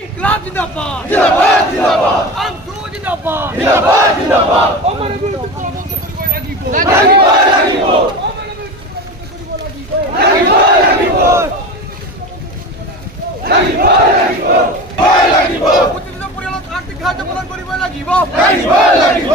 ইনকলাব জিন্দাবাদ জিন্দাবাদ জিন্দাবাদ আমজু জিন্দাবাদ জিন্দাবাদ জিন্দাবাদ আমাৰ বিৰুদ্ধে তদন্ত কৰিব লাগিব লাগিব লাগিব আমাৰ বিৰুদ্ধে তদন্ত কৰিব লাগিব লাগিব লাগিব লাগিব লাগিব হয় লাগিব প্ৰতিটো পৰিয়ালত আৰ্থিক সাহায্য প্ৰদান কৰিব লাগিব লাগিব লাগিব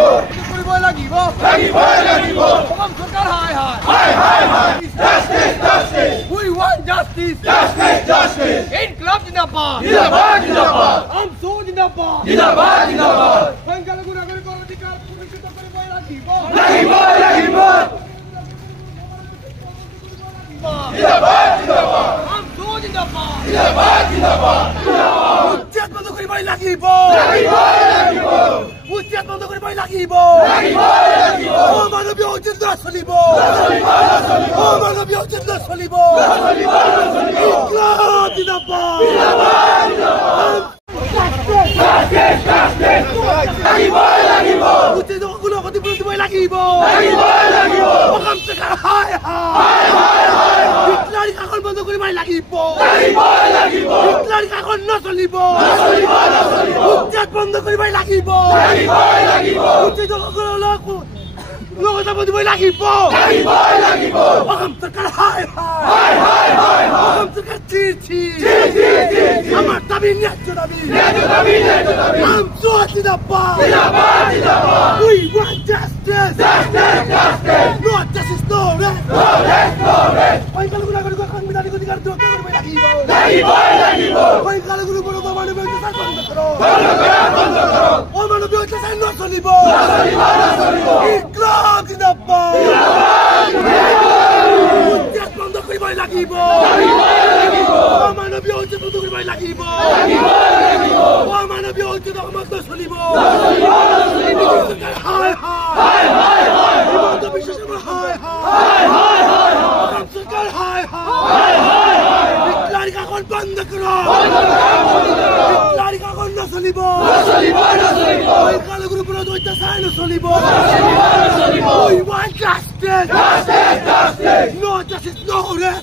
কৰিব লাগিব লাগিব লাগিব অসম চৰকাৰ হাই হাই হাই হাই হাই justice justice we want justice justice justice ইনকলাব জিন্দাবাদ জিন্দাবাদ জিন্দাবাদ আমজু জিন্দাবাদ জিন্দাবাদ জিন্দাবাদ সংখ্যালঘু নাগৰিকৰ অধিকাৰ সুনিশ্চিত কৰিব লাগিব লাগিব লাগিব জিন্দাবাদ জিন্দাবাদ আমজু জিন্দাবাদ জিন্দাবাদ জিন্দাবাদ উচ্ছেদ বন্ধ কৰিব লাগিব লাগিব লাগিব উচ্ছেদ বন্ধ কৰিব লাগিব লাগিব লাগিব মানৱীয় উচ্ছেদ নচলিব চলিব চলিব মানৱীয় উচ্ছেদ নচলিব চলিব চলিব ইনকলাব জিন্দাবাদ জিন্দাবাদ জিন্দাবাদ জাস্টিস জাস্টিস লাগিব লাগিব উচ্ছেদ সকলো ক্ষতিপূৰণ দিব লাগিব লাগিব লাগিব অসম চৰকাৰ হাই হাই হাই হাই হিটলাৰী শাসন বন্ধ কৰিব লাগিব লাগিব লাগিব হিটলাৰী শাসন নচলিব চলিব চলিব উচ্ছেদ বন্ধ কৰিব লাগিব লাগিব লাগিব উচ্ছেদ সকলো লগত দিব লাগিব লাগিব লাগিব অসম চৰকাৰ হাই হাই হাই হাই অসম চৰকাৰ চিৰ চিৰ জি জি আমাৰ দাবী ন্যায্য দাবী ন্যায্য দাবী ন্যায্য দাবী আমজু জিন্দাবাদ জিন্দাবাদ জিন্দাবাদ we want justice justice justice no justice no rest no rest no rest সংখ্যালঘু নাগৰিকৰ সাংবিধানিক অধিকাৰ ৰক্ষা কৰিব লাগিব লাগিব লাগিব সংখ্যালঘুৰ ওপৰত অমানৱীয় অত্যাচাৰ বন্ধ কৰক বন্ধ কৰক বন্ধ কৰক অমানৱীয় অত্যাচাৰ নচলিব চলিব চলিব ইনকলাব জিন্দাবাদ উচ্ছেদ বন্ধ কৰিব লাগিব অমানৱীয় উচ্ছেদ বন্ধ কৰিব লাগিব অমানৱীয় উচ্ছেদ অসমত নচলিব হাই হাই হাই হাই হিমন্ত বিশ্ব শৰ্মা হাই হাই হাই হাই অসম চৰকাৰ হাই হাই হাই হাই হিটলাৰী শাসন বন্ধ কৰক হিটলাৰী শাসন নচলিব চলিব চলিব সংখ্যালঘুৰ ওপৰত অত্যাচাৰ নচলিব চলিব we want justice justice justice no justice no rest